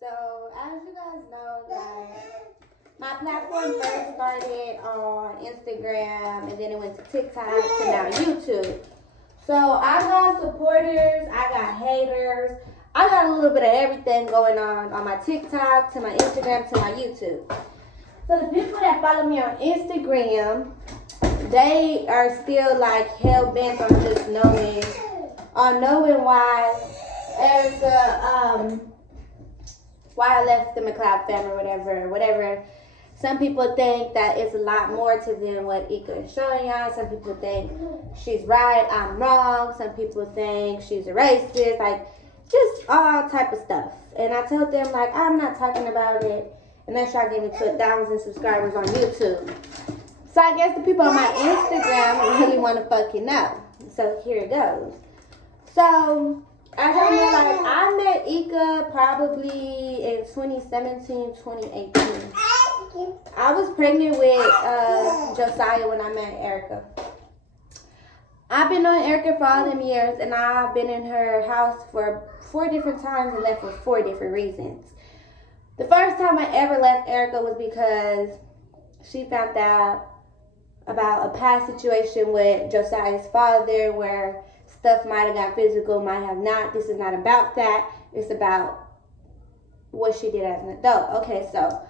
So, as you guys know, like, my platform first started on Instagram and then it went to TikTok to now YouTube. So, I got supporters, I got haters, I got a little bit of everything going on my TikTok, to my Instagram, to my YouTube. So, the people that follow me on Instagram, they are still like hell bent on just knowing why Erica, why I left the McLeod family, whatever. Some people think that it's a lot more to than what Ika is showing y'all. Some people think she's right, I'm wrong. Some people think she's a racist, like just all type of stuff. And I told them like I'm not talking about it unless y'all get me to 1,000 subscribers on YouTube. So I guess the people on my Instagram really want to fucking know. So here it goes. So as y'all know, like I met Ika probably in 2017, 2018. I was pregnant with Josiah when I met Erica. I've been knowing Erica for all them years, and I've been in her house for 4 different times and left for 4 different reasons. The first time I ever left Erica was because she found out about a past situation with Josiah's father where stuff might have got physical, might have not. This is not about that. It's about what she did as an adult. Okay, so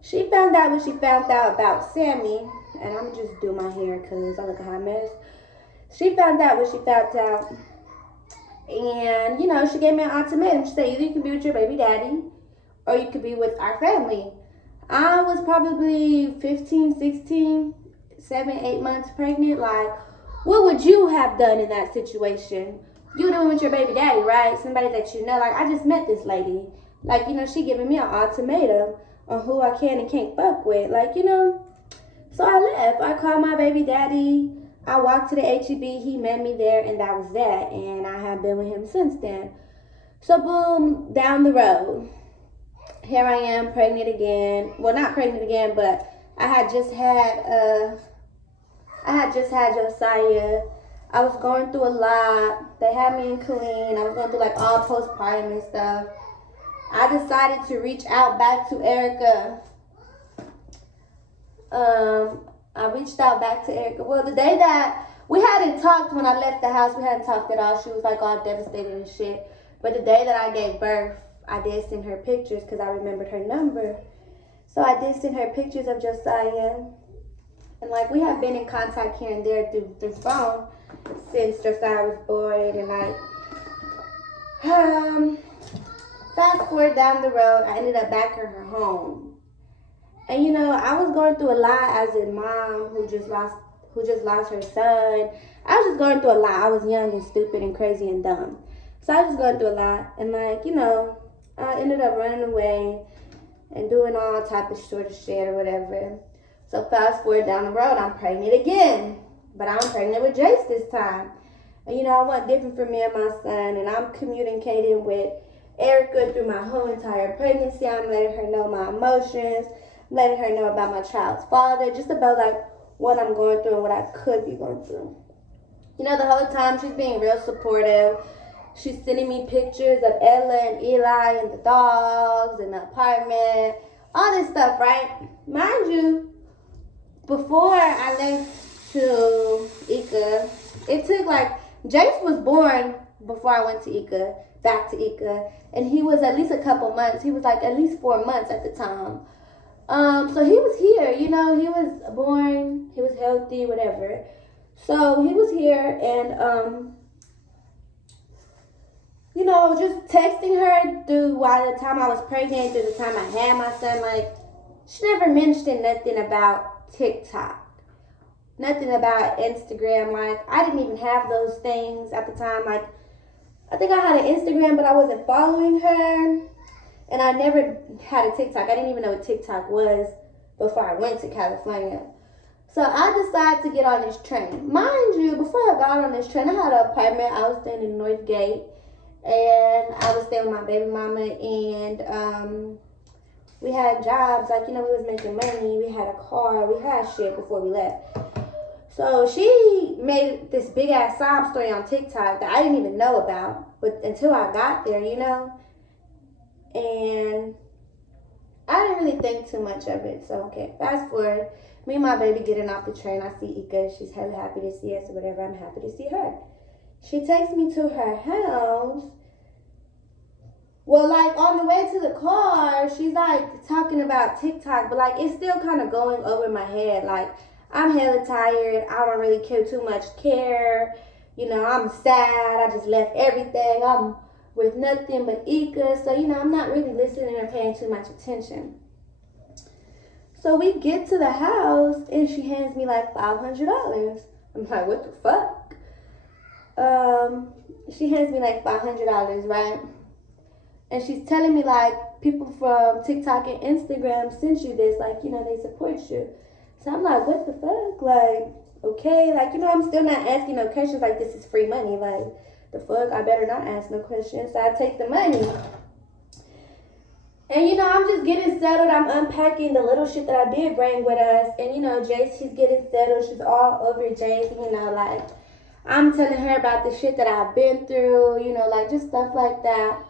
she found out what she found out about Sammy, and I'm just do my hair because I look a hot mess. She found out what she found out, and you know, she gave me an ultimatum. She said, either you can be with your baby daddy or you could be with our family. I was probably 15, 16, 7, 8 months pregnant. Like, what would you have done in that situation? You doing with your baby daddy, right? Somebody that you know. Like, I just met this lady. Like, you know, she giving me an ultimatum on who I can and can't fuck with. Like, you know. So I left. I called my baby daddy. I walked to the HEB. He met me there, and that was that. And I have been with him since then. So, boom, down the road. Here I am, pregnant again. Well, not pregnant again, but I had just had Josiah. I was going through a lot. They had me in Killeen. I was going through like all postpartum and stuff. I decided to reach out back to Erica. I reached out back to Erica. Well, the day that we hadn't talked when I left the house, we hadn't talked at all. She was like all devastated and shit. But the day that I gave birth, I did send her pictures because I remembered her number. So I did send her pictures of Josiah. And like we have been in contact here and there through phone since Josiah was born. And like, fast forward down the road, I ended up back in her home. And you know, I was going through a lot as a mom who just lost her son. I was just going through a lot. I was young and stupid and crazy and dumb. So I was just going through a lot. And like, you know, I ended up running away and doing all type of sort of shit or whatever. So fast forward down the road, I'm pregnant again. But I'm pregnant with Jace this time. And you know, I want different for me and my son. And I'm communicating with Erica through my whole entire pregnancy. I'm letting her know my emotions. I'm letting her know about my child's father. Just about like what I'm going through and what I could be going through. You know, the whole time she's being real supportive. She's sending me pictures of Ella and Eli and the dogs and the apartment. All this stuff, right? Mind you, before I left to Ika, it took like, Jace was born before I went to Ika, back to Ika. And he was at least a couple months. He was like at least 4 months at the time. So he was here, you know, he was born, he was healthy, whatever. So he was here and, you know, just texting her through while the time I was pregnant, through the time I had my son, like, she never mentioned nothing about TikTok. Nothing about Instagram. Like, I didn't even have those things at the time. Like, I think I had an Instagram, but I wasn't following her. And I never had a TikTok. I didn't even know what TikTok was before I went to California. So I decided to get on this train. Mind you, before I got on this train, I had an apartment. I was staying in Northgate. And I was staying with my baby mama. And we had jobs. Like, you know, we was making money. We had a car. We had shit before we left. So she made this big ass sob story on TikTok that I didn't even know about. But until I got there, you know. and I didn't really think too much of it. So, okay, fast forward. Me and my baby getting off the train. I see Ika. She's hella happy to see us or whatever. I'm happy to see her. She takes me to her house. Well, like, on the way to the car, she's, like, talking about TikTok. But, like, it's still kind of going over my head. Like, I'm hella tired. I don't really too much care. You know, I'm sad. I just left everything. I'm with nothing but Ika. So, you know, I'm not really listening or paying too much attention. So we get to the house and she hands me like $500. I'm like, what the fuck? She hands me like $500, right? And she's telling me like, people from TikTok and Instagram sent you this, like, you know, they support you. So I'm like, what the fuck? Like, okay, like, you know, I'm still not asking no questions, like, this is free money, like, the fuck, I better not ask no questions. So I take the money. And, you know, I'm just getting settled. I'm unpacking the little shit that I did bring with us. And, you know, Jace, she's getting settled. She's all over Jace. You know, like, I'm telling her about the shit that I've been through, you know, like, just stuff like that.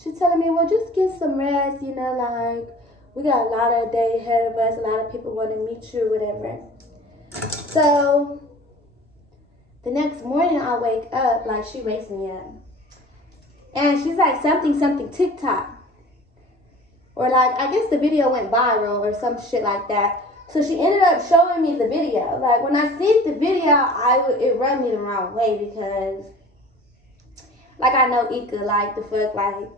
She's telling me, well, just get some rest, you know, like, we got a lot of day ahead of us. A lot of people want to meet you, whatever. So, the next morning I wake up, like, she wakes me up. And she's like, something TikTok. Or like, I guess the video went viral or some shit like that. So she ended up showing me the video. Like, when I see the video, it rubbed me the wrong way because, like, I know Ika, like, the fuck, like.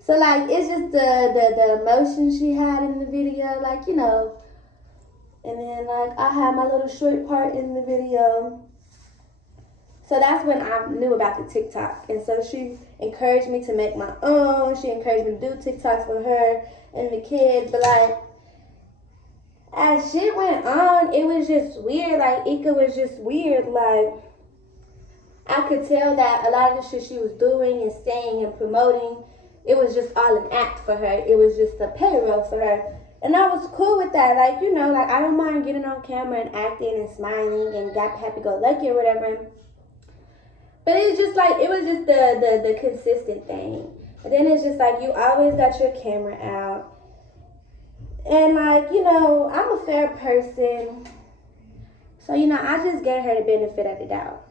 So, like, it's just the emotion she had in the video, like, you know. And then, like, I had my little short part in the video. So that's when I knew about the TikTok. And so she encouraged me to make my own. She encouraged me to do TikToks for her and the kids. But, like, as shit went on, it was just weird. Like, Ika was just weird. Like, I could tell that a lot of the shit she was doing and saying and promoting, it was just all an act for her. It was just a payroll for her. And I was cool with that. Like, you know, like, I don't mind getting on camera and acting and smiling and happy-go-lucky or whatever. But it's just like, it was just the consistent thing. And then it's just like, you always got your camera out. And like, you know, I'm a fair person. So, you know, I just gave her the benefit of the doubt.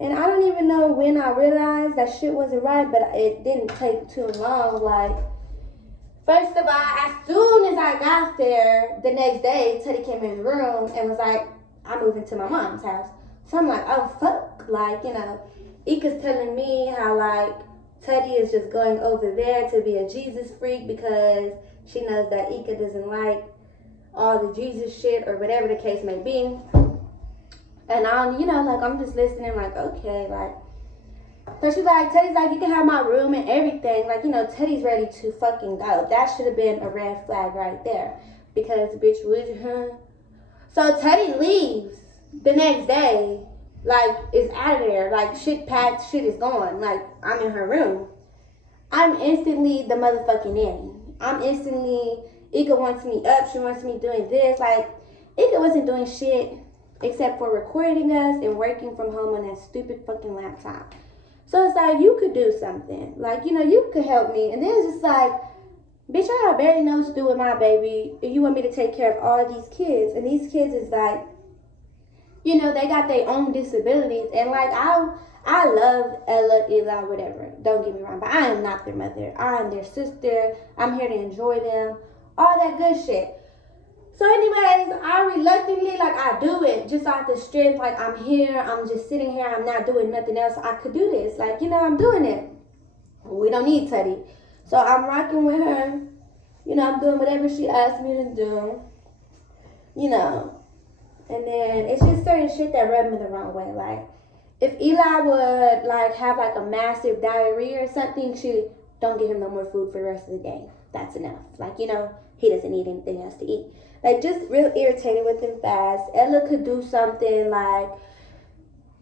And I don't even know when I realized that shit wasn't right, but it didn't take too long. Like, first of all, as soon as I got there, the next day, Teddy came in the room and was like, I'm moving to my mom's house. So I'm like, oh, fuck. Like, you know, Ika's telling me how, like, Teddy is just going over there to be a Jesus freak because she knows that Ika doesn't like all the Jesus shit or whatever the case may be. And I'm, you know, like, I'm just listening, like, okay, like. So she's like, Teddy's like, you can have my room and everything. Like, you know, Teddy's ready to fucking go. That should have been a red flag right there. Because, bitch, would you, huh? So Teddy leaves the next day. Like, is out of there. Like, shit packed, shit is gone. Like, I'm in her room. I'm instantly the motherfucking nanny. I'm instantly, Ika wants me up. She wants me doing this. Like, Ika wasn't doing shit except for recording us and working from home on that stupid fucking laptop. So it's like, you could do something. Like, you know, you could help me. And then it's just like, bitch, I have barely knows to do with my baby. You want me to take care of all these kids. And these kids is like, you know, they got their own disabilities. And, like, I love Ella, Eli, whatever. Don't get me wrong. But I am not their mother. I am their sister. I'm here to enjoy them. All that good shit. So, anyways, I reluctantly, like, I do it. Just off the strength. Like, I'm here. I'm just sitting here. I'm not doing nothing else. I could do this. Like, you know, I'm doing it. We don't need Teddy. So, I'm rocking with her. You know, I'm doing whatever she asked me to do. You know. And then it's just certain shit that rubbed me the wrong way. Like, if Eli would, like, have, like, a massive diarrhea or something, she don't give him no more food for the rest of the day. That's enough. Like, you know, he doesn't need anything else to eat. Like, just real irritated with him fast. Ella could do something, like,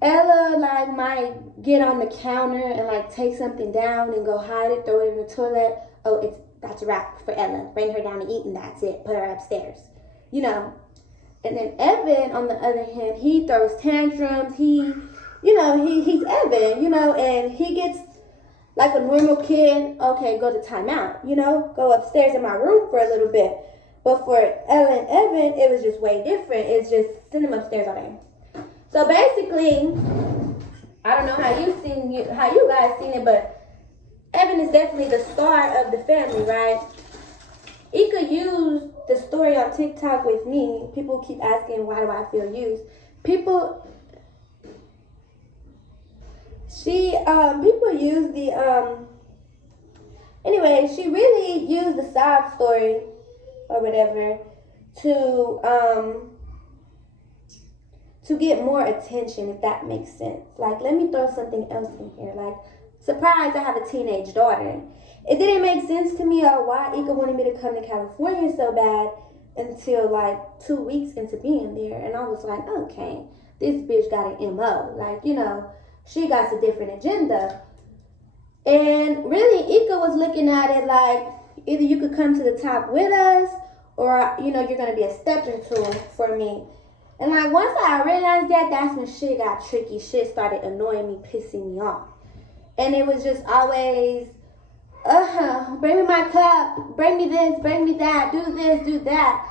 Ella, like, might get on the counter and, like, take something down and go hide it, throw it in the toilet. Oh, that's a wrap for Ella. Bring her down to eat and that's it. Put her upstairs. You know. And then Evan, on the other hand, he throws tantrums. He's Evan, you know, and he gets like a normal kid, okay, go to timeout, you know, go upstairs in my room for a little bit. But for Ella and Evan, it was just way different. It's just send them upstairs all day. So basically, I don't know how you guys seen it, but Evan is definitely the star of the family, right? Ika used the story on TikTok with me. People keep asking, why do I feel used? People use the anyway, she really used the sob story or whatever to get more attention, if that makes sense. Like, let me throw something else in here. Like, surprise, I have a teenage daughter. It didn't make sense to me why Ika wanted me to come to California so bad until like 2 weeks into being there. And I was like, okay, this bitch got an MO. Like, you know, she got a different agenda. And really, Ika was looking at it like, either you could come to the top with us, or, you know, you're going to be a stepping tool for me. And like, once I realized that, that's when shit got tricky. Shit started annoying me, pissing me off. And it was just always, bring me my cup, bring me this, bring me that, do this, do that.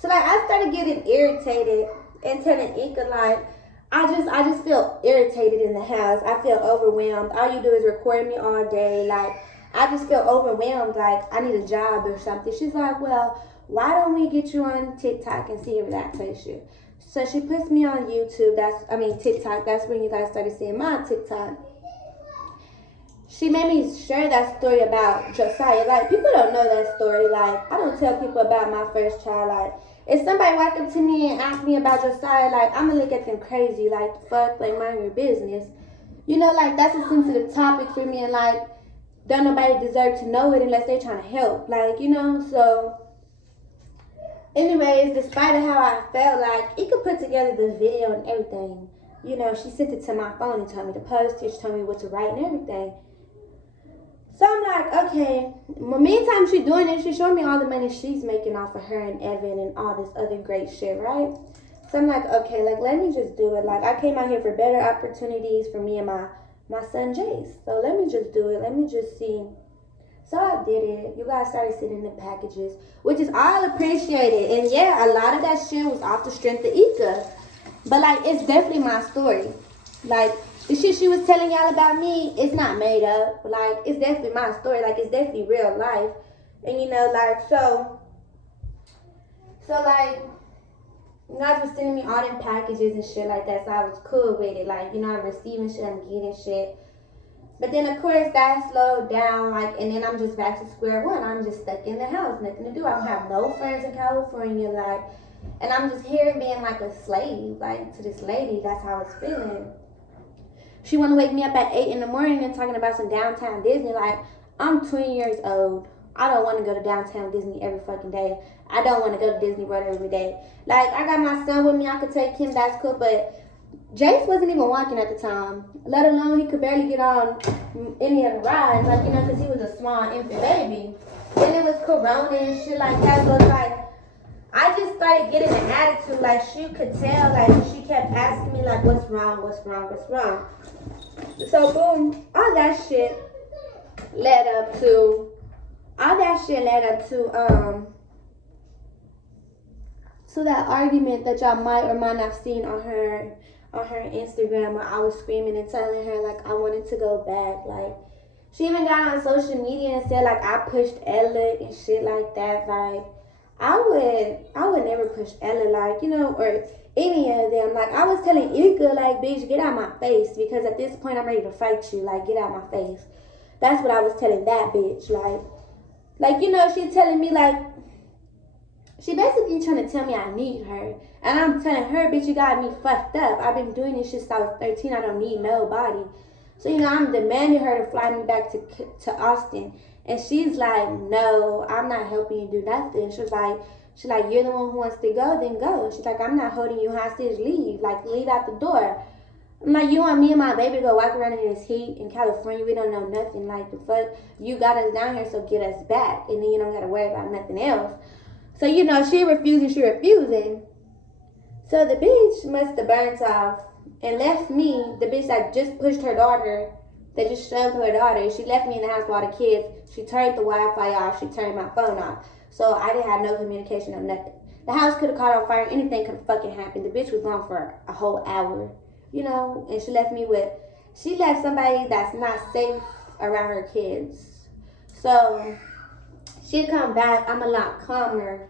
So like, I started getting irritated and telling Ika like, I just feel irritated in the house. I feel overwhelmed. All you do is record me all day. Like, I just feel overwhelmed. Like, I need a job or something. She's like, well, why don't we get you on TikTok and see if that takes you? So she puts me on YouTube. TikTok. That's when you guys started seeing my TikTok. She made me share that story about Josiah. Like, people don't know that story. Like, I don't tell people about my first child. Like, if somebody walk up to me and ask me about Josiah, like, I'm gonna look at them crazy. Like, fuck, like, mind your business. You know, like, that's a sensitive topic for me. And, like, don't nobody deserve to know it unless they're trying to help. Like, you know, so... Anyways, despite of how I felt, like, Ika put together this video and everything. You know, she sent it to my phone and told me to post it. She told me what to write and everything. So I'm like, okay. Meantime, she's doing it. She's showing me all the money she's making off of her and Evan and all this other great shit, right? So I'm like, okay, like, let me just do it. Like, I came out here for better opportunities for me and my son, Jace. So let me just do it. Let me just see. So I did it. You guys started sending the packages, which is all appreciated. And yeah, a lot of that shit was off the strength of Ika. But like, it's definitely my story. Like, the shit she was telling y'all about me, it's not made up. Like, it's definitely my story. Like, it's definitely real life. And you know, like, so like, you guys were sending me all them packages and shit like that. So I was cool with it. Like, you know, I'm receiving shit, I'm getting shit. But then, of course, that slowed down, like, and then I'm just back to square one. I'm just stuck in the house, nothing to do. I don't have no friends in California, like, and I'm just here being like a slave, like, to this lady. That's how I was feeling. She want to wake me up at 8 in the morning and talking about some downtown Disney. Like, I'm 20 years old. I don't want to go to downtown Disney every fucking day. I don't want to go to Disney World every day. Like, I got my son with me. I could take him. That's cool, but... Jace wasn't even walking at the time, let alone he could barely get on any of the rides, like, you know, because he was a small infant baby. Then it was Corona and shit like that, so it's like, I just started getting an attitude, like, she could tell, like, she kept asking me, like, what's wrong, what's wrong, what's wrong? So, boom, all that shit led up to that argument that y'all might or might not have seen on her Instagram, where I was screaming and telling her like I wanted to go back. Like, she even got on social media and said like I pushed Ella and shit like that. Like, I would never push Ella, like, you know, or any of them. Like, I was telling Ika, like, bitch, get out my face, because at this point I'm ready to fight you. Like, get out my face. That's what I was telling that bitch. Like, you know, she telling me like, she basically trying to tell me I need her. And I'm telling her, bitch, you got me fucked up. I've been doing this shit since I was 13. I don't need nobody. So, you know, I'm demanding her to fly me back to Austin. And she's like, no, I'm not helping you do nothing. She's like, you're the one who wants to go, then go. She's like, I'm not holding you hostage, leave. Like, leave out the door. I'm like, you want me and my baby to go walk around in this heat in California? We don't know nothing. Like, the fuck? You got us down here, so get us back. And then you don't got to worry about nothing else. So, you know, she refusing. So the bitch must have burnt off and left me, the bitch that just pushed her daughter They just shoved her daughter. She left me in the house with all the kids. She turned the Wi-Fi off. She turned my phone off. So I didn't have no communication or nothing. The house could have caught on fire. Anything could have fucking happened. The bitch was gone for a whole hour, you know, and she left somebody that's not safe around her kids. So she come back. I'm a lot calmer.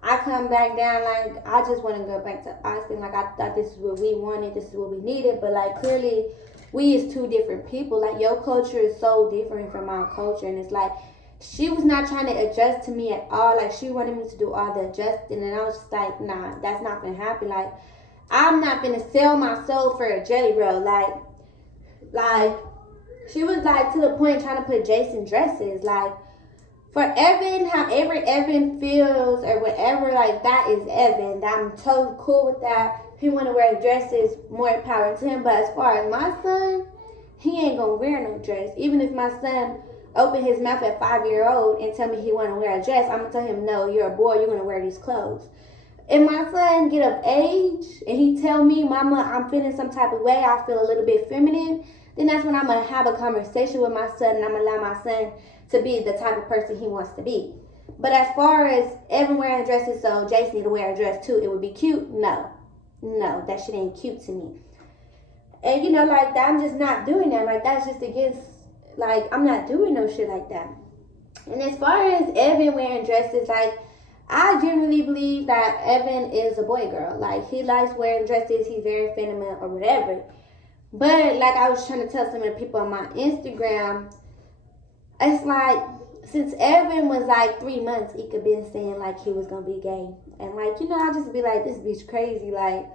I come back down like I just want to go back to Austin. Like I thought this is what we wanted. This is what we needed. But like clearly we is two different people. Like your culture is so different from our culture. And it's like she was not trying to adjust to me at all. Like she wanted me to do all the adjusting. And I was just like, nah, that's not going to happen. Like I'm not going to sell my soul for a jelly roll. Like she was like to the point trying to put Jason dresses. Like for Evan, however Evan feels or whatever, like that is Evan. I'm totally cool with that. If he want to wear dresses, more power to him. But as far as my son, he ain't gonna wear no dress. Even if my son open his mouth at 5-year-old and tell me he want to wear a dress, I'm gonna tell him, no, you're a boy, you're gonna wear these clothes. If my son get of age and he tell me, mama, I'm feeling some type of way, I feel a little bit feminine, then that's when I'm gonna have a conversation with my son and I'm gonna allow my son to be the type of person he wants to be. But as far as Evan wearing dresses, so Jason need to wear a dress too, it would be cute? No, that shit ain't cute to me. And you know, like I'm just not doing that. Like that's just against, like I'm not doing no shit like that. And as far as Evan wearing dresses, like I genuinely believe that Evan is a boy girl. Like he likes wearing dresses, he's very feminine or whatever. But like I was trying to tell some of the people on my Instagram, it's like since Evan was like 3 months, Ika been saying like he was gonna be gay. And like, you know, I just be like, this bitch crazy. Like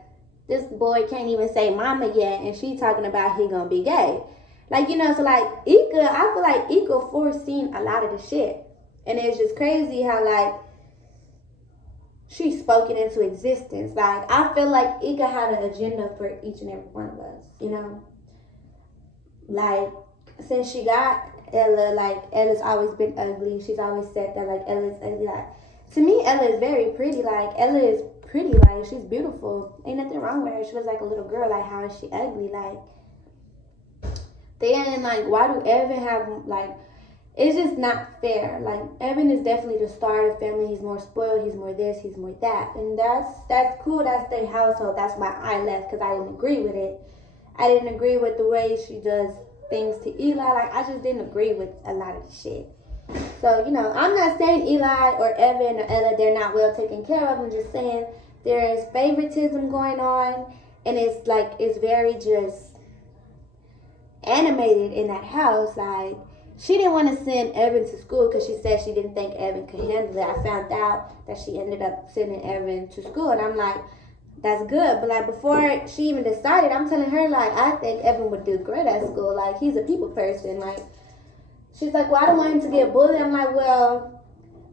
this boy can't even say mama yet and she talking about he gonna be gay. Like, you know, so like Ika, I feel like Ika foreseen a lot of the shit. And it's just crazy how like she spoke it into existence. Like I feel like Ika had an agenda for each and every one of us, you know? Like since she got Ella, like Ella's always been ugly. She's always said that like Ella's ugly. Like to me, Ella is very pretty. Like Ella is pretty. Like she's beautiful. Ain't nothing wrong with her. She was like a little girl. Like how is she ugly? Like then like why do Evan have like? It's just not fair. Like Evan is definitely the star of the family. He's more spoiled. He's more this. He's more that. And that's cool. That's their household. That's why I left because I didn't agree with it. I didn't agree with the way she does things to Eli. Like I just didn't agree with a lot of the shit. So you know, I'm not saying Eli or Evan or Ella they're not well taken care of. I'm just saying there is favoritism going on, and it's like it's very just animated in that house. Like she didn't want to send Evan to school because she said she didn't think Evan could handle it. I found out that she ended up sending Evan to school, and I'm like, that's good. But like before she even decided, I'm telling her like I think Evan would do great at school. Like he's a people person. Like she's like, well, I don't want him to get bullied. I'm like, well,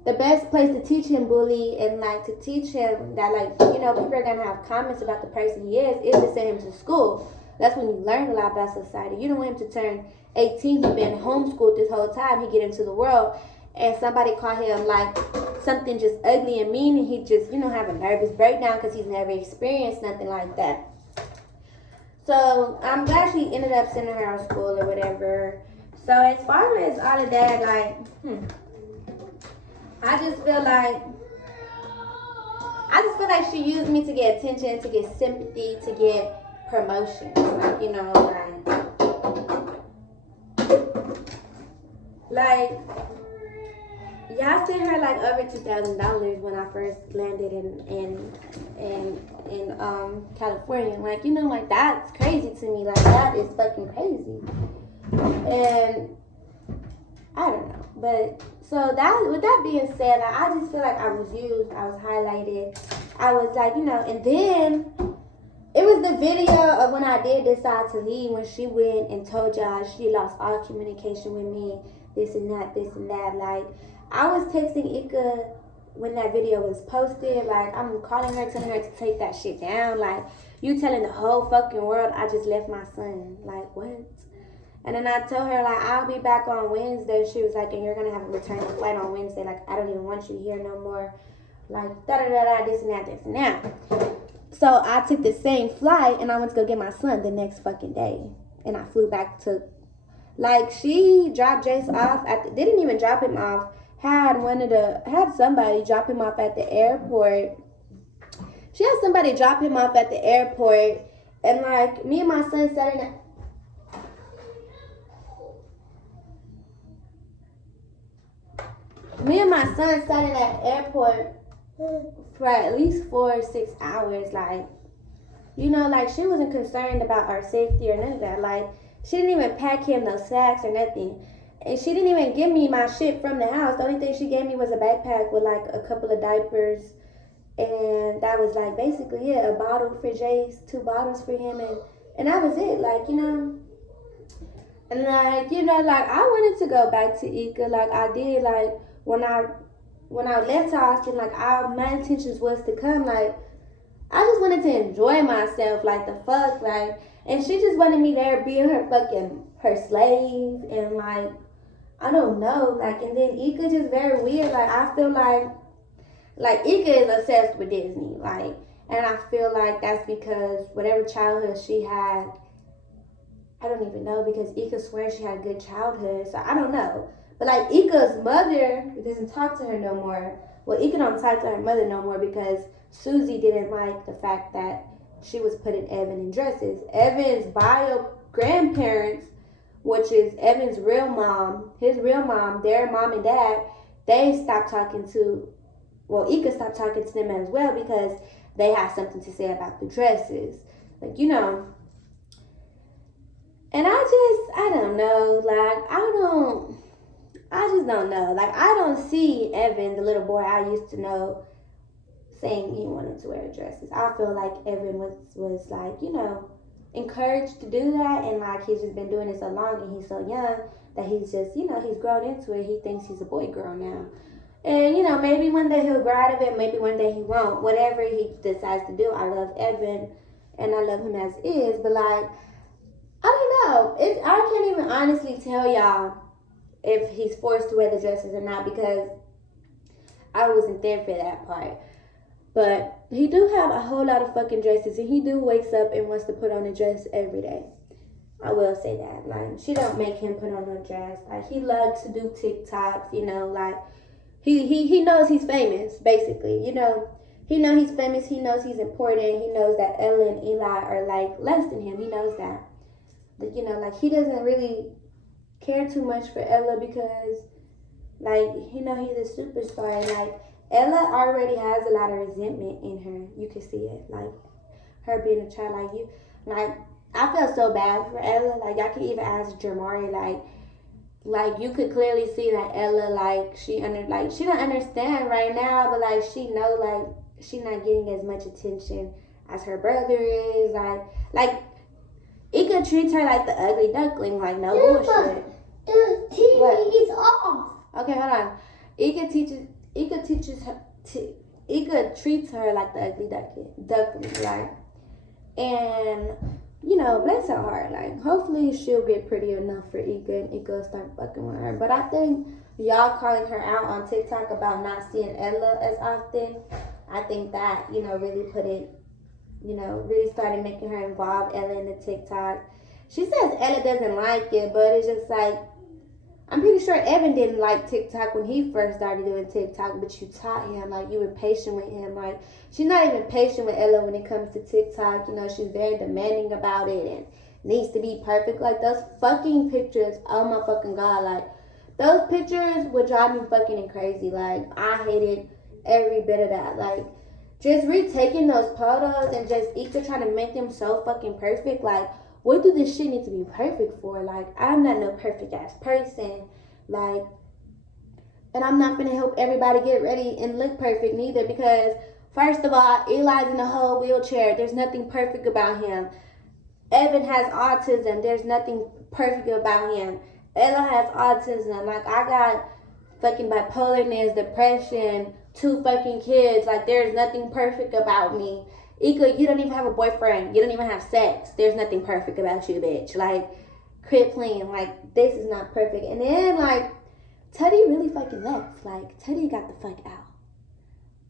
the best place to teach him bully and like to teach him that like, you know, people are gonna have comments about the person he is to send him to school. That's when you learn a lot about society. You don't want him to turn 18. He's been homeschooled this whole time. He get into the world and somebody call him like something just ugly and mean, and he just, you know, have a nervous breakdown because he's never experienced nothing like that. So I'm glad she ended up sending her to school or whatever. So as far as all of that, like, I just feel like she used me to get attention, to get sympathy, to get promotion. Like, you know, like y'all sent her like over $2,000 when I first landed in California. Like, you know, like that's crazy to me. Like that is fucking crazy. And I don't know. But so that with that being said, like, I just feel like I was used, I was highlighted. I was like, you know, and then it was the video of when I did decide to leave, when she went and told y'all she lost all communication with me, this and that. Like, I was texting Ika when that video was posted. Like, I'm calling her, telling her to take that shit down. Like, you telling the whole fucking world I just left my son. Like, what? And then I told her, like, I'll be back on Wednesday. She was like, and you're going to have a returning flight on Wednesday. Like, I don't even want you here no more. Like, da-da-da-da, this and that. So I took the same flight, and I went to go get my son the next fucking day. And I flew back to Like, she dropped Jace off didn't even drop him off. Had somebody drop him off at the airport. She had somebody drop him off at the airport, and like me and my son sat in. Me and my son sat in that airport for at least 4 or 6 hours. Like, you know, like, she wasn't concerned about our safety or none of that. Like, she didn't even pack him no snacks or nothing. And she didn't even give me my shit from the house. The only thing she gave me was a backpack with like a couple of diapers. And that was like basically it. A bottle for Jace, 2 bottles for him, and that was it. Like, you know. And like, you know, like, I wanted to go back to Ika. Like, I did. Like, when I left Austin, like, my intentions was to come. Like, I just wanted to enjoy myself, like, the fuck, like, and she just wanted me there being her slave, and like, I don't know, like, and then Ika just very weird. Like, I feel like Ika is obsessed with Disney, like, and I feel like that's because whatever childhood she had, I don't even know, because Ika swears she had a good childhood, so I don't know. But like, Ika's mother doesn't talk to her no more. Well, Ika don't talk to her mother no more because Susie didn't like the fact that she was putting Evan in dresses. Evan's bio grandparents, which is Evan's real mom, his real mom, their mom and dad, they stopped talking to, well, Ika stopped talking to them as well because they had something to say about the dresses. Like, you know. And I don't know, like, I just don't know. Like, I don't see Evan, the little boy I used to know, saying he wanted to wear dresses. I feel like Evan was like, you know, encouraged to do that, and like, he's just been doing it so long and he's so young that he's just, you know, he's grown into it. He thinks he's a boy girl now. And, you know, maybe one day he'll grow out of it, maybe one day he won't. Whatever he decides to do, I love Evan and I love him as is, but like, I don't know. I can't even honestly tell y'all if he's forced to wear the dresses or not because I wasn't there for that part. But he do have a whole lot of fucking dresses, and he do wakes up and wants to put on a dress every day. I will say that. Like, she don't make him put on no dress. Like, he loves to do TikToks, you know, like, he knows he's famous, basically, you know. He knows he's famous. He knows he's important. He knows that Ella and Eli are, like, less than him. He knows that. But, you know, like, he doesn't really care too much for Ella because, like, you know, he's a superstar. And, like, Ella already has a lot of resentment in her. You can see it. Like, her being a child like you. Like, I felt so bad for Ella. Like, I could even ask Jamari, like, you could clearly see that Ella, like, she don't understand right now, but, like, she know, like, she not getting as much attention as her brother is. Like, Ika treats her like the ugly duckling, like, no bullshit. The TV is off. Okay, hold on. Ika treats her like the ugly duckling, like, and, you know, bless her heart. Like, hopefully she'll get pretty enough for Ika and Ika will start fucking with her. But I think y'all calling her out on TikTok about not seeing Ella as often, I think that, you know, really put it, you know, really started making her involve Ella in the TikTok. She says Ella doesn't like it, but it's just like, I'm pretty sure Evan didn't like TikTok when he first started doing TikTok, but you taught him, like, you were patient with him. Like, she's not even patient with Ella when it comes to TikTok. You know, she's very demanding about it and needs to be perfect. Like, those fucking pictures, oh my fucking God, like, those pictures would drive me fucking crazy. Like, I hated every bit of that. Like, just retaking those photos and just Ika trying to make them so fucking perfect. Like, what do this shit need to be perfect for? Like, I'm not no perfect ass person. Like, and I'm not gonna help everybody get ready and look perfect neither because, first of all, Eli's in a whole wheelchair. There's nothing perfect about him. Evan has autism. There's nothing perfect about him. Ella has autism. Like, I got fucking bipolarness, depression, 2 fucking kids. Like, there's nothing perfect about me. Ika, you don't even have a boyfriend. You don't even have sex. There's nothing perfect about you, bitch. Like, quit playing. Like, this is not perfect. And then, like, Teddy really fucking left. Like, Teddy got the fuck out.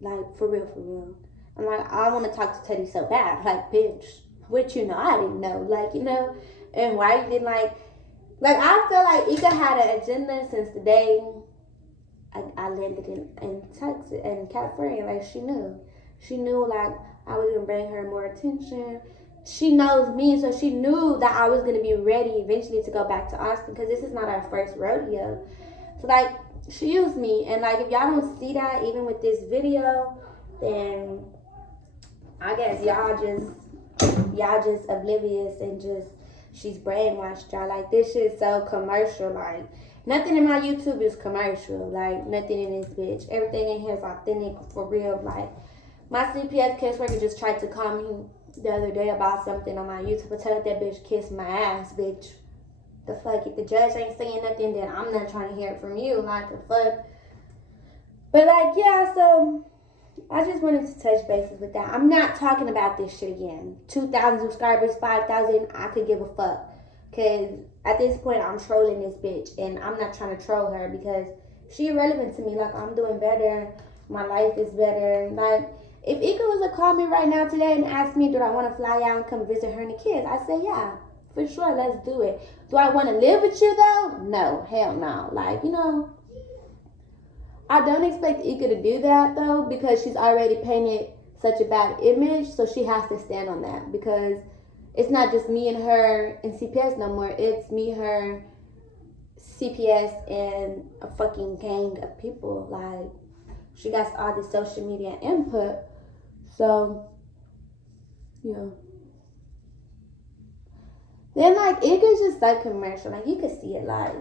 Like, for real, for real. I'm like, I want to talk to Teddy so bad. Like, bitch, which, you know, I didn't know. Like, you know, and why you didn't, like, Like, I feel like Ika had an agenda since the day I landed in Texas, in California. Like, she knew. She knew, like, I was going to bring her more attention. She knows me, so she knew that I was going to be ready eventually to go back to Austin because this is not our first rodeo. So, like, she used me. And, like, if y'all don't see that, even with this video, then I guess y'all just oblivious and just, she's brainwashed y'all. Like, this shit's so commercial. Like, nothing in my YouTube is commercial. Like, nothing in this bitch. Everything in here is authentic, for real. Like, my CPS caseworker just tried to call me the other day about something on my YouTube. I told that bitch kiss my ass, bitch. The fuck? If the judge ain't saying nothing, then I'm not trying to hear it from you. Like, the fuck? But, like, yeah, so I just wanted to touch bases with that. I'm not talking about this shit again. 2,000 subscribers, 5,000, I could give a fuck. Because at this point, I'm trolling this bitch. And I'm not trying to troll her because she irrelevant to me. Like, I'm doing better. My life is better. Like, if Ika was to call me right now today and ask me, do I want to fly out and come visit her and the kids? I say, yeah, for sure, let's do it. Do I want to live with you, though? No, hell no. Like, you know, I don't expect Ika to do that, though, because she's already painted such a bad image, so she has to stand on that, because it's not just me and her and CPS no more. It's me, her, CPS, and a fucking gang of people. Like, she got all this social media input, so, yeah. Then, like, Ika's just so commercial. Like, you can see it, like,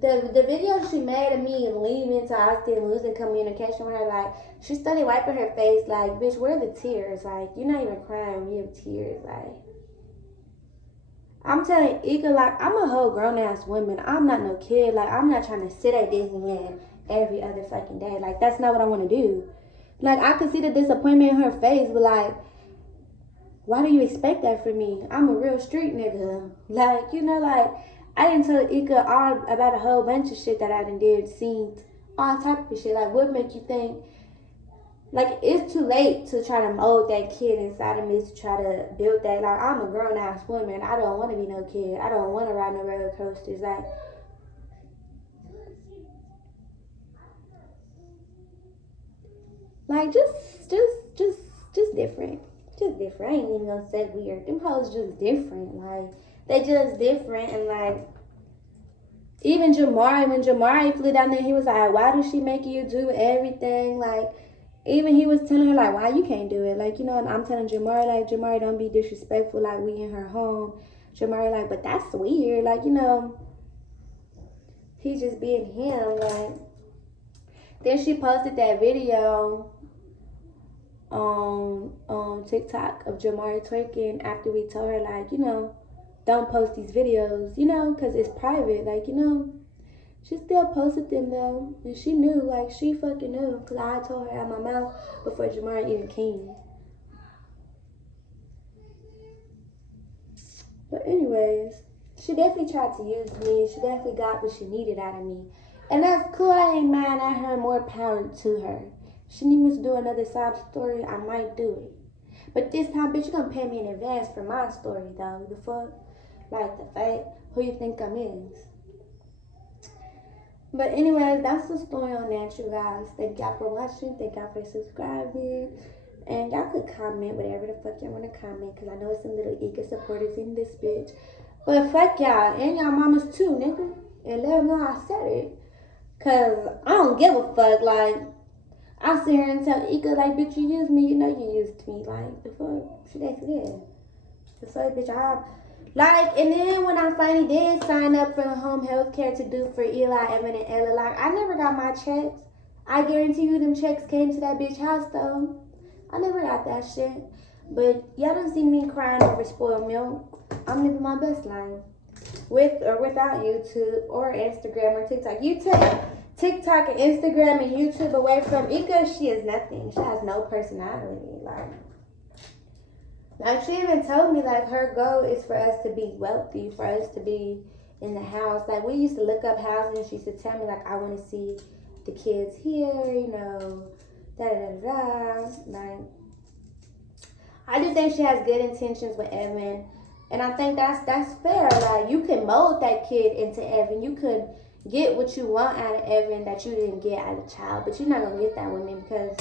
the video she made of me leaving to Austin, losing communication with her, like, she started wiping her face, like, bitch, where are the tears? Like, you're not even crying when you have tears, like. I'm telling Ika, like, I'm a whole grown-ass woman. I'm not no kid. Like, I'm not trying to sit at Disneyland every other fucking day. Like, that's not what I want to do. Like, I could see the disappointment in her face, but, like, why do you expect that from me? I'm a real street nigga. Like, you know, like, I didn't tell Ika all about a whole bunch of shit that I done did, seen, all type of shit. Like, what make you think, like, it's too late to try to mold that kid inside of me, to try to build that. Like, I'm a grown-ass woman. I don't want to be no kid. I don't want to ride no roller coasters. Like, just different. Just different. I ain't even gonna say weird. Them hoes just different. Like, they just different. And, like, even Jamari, when Jamari flew down there, he was like, why does she make you do everything? Like, even he was telling her, like, why you can't do it? Like, you know, and I'm telling Jamari, like, Jamari, don't be disrespectful. Like, we in her home. Jamari, like, but that's weird. Like, you know, he just being him. Like, then she posted that video on TikTok of Jamari twerking after we told her, like, you know, don't post these videos, you know, because it's private. Like, you know, she still posted them, though. And she knew, like, she fucking knew. Because I told her out my mouth before Jamari even came. But anyways, she definitely tried to use me. She definitely got what she needed out of me. And that's cool. I ain't mad at her. More power to her. She need me to do another sob story, I might do it. But this time, bitch, you gonna pay me in advance for my story, though. The fuck? Like, the fact, who you think I'm is? But anyways, that's the story on that, you guys. Thank y'all for watching. Thank y'all for subscribing. And y'all could comment whatever the fuck y'all want to comment. Because I know some little Ika supporters in this bitch. But fuck y'all. And y'all mamas too, nigga. And let them know I said it. Because I don't give a fuck. Like, I sit here and tell Ika, like, bitch, you used me. You know you used me. Like, the fuck? She definitely did. The fuck, bitch, like, and then when I finally did sign up for the home health care to do for Eli, Evan, and Ella, like, I never got my checks. I guarantee you them checks came to that bitch house, though. I never got that shit. But y'all don't see me crying over spoiled milk. I'm living my best life. With or without YouTube or Instagram or TikTok. You take TikTok and Instagram and YouTube away from Ika, she is nothing. She has no personality. Like, she even told me, like, her goal is for us to be wealthy, for us to be in the house. Like, we used to look up houses, and she used to tell me, like, I want to see the kids here, you know, da-da-da-da. Like, I just think she has good intentions with Evan. And I think that's fair. Like, you can mold that kid into Evan. You could get what you want out of Evan that you didn't get out of Child, but you're not gonna get that with me because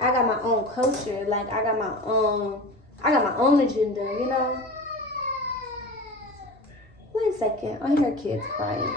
I got my own culture. Like, I got my own agenda, you know? Wait a second, I hear kids crying.